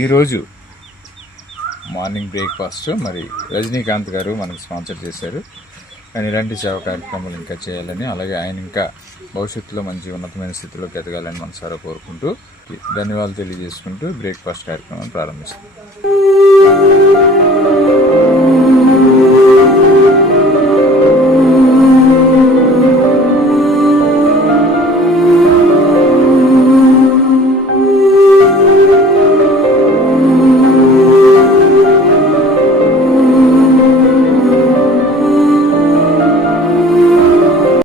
ఈరోజు morning breakfast మరి రజనీకాంత్ గారు మనకు స్పాన్సర్ చేశారు. ఆయన ఇలాంటి సేవా కార్యక్రమాలు ఇంకా చేయాలని, అలాగే ఆయన ఇంకా భవిష్యత్తులో మంచి ఉన్నతమైన స్థితిలోకి ఎదగాలని మనసారా కోరుకుంటూ ధన్యవాదాలు తెలియజేసుకుంటూ బ్రేక్ఫాస్ట్ కార్యక్రమాన్ని ప్రారంభిస్తాం.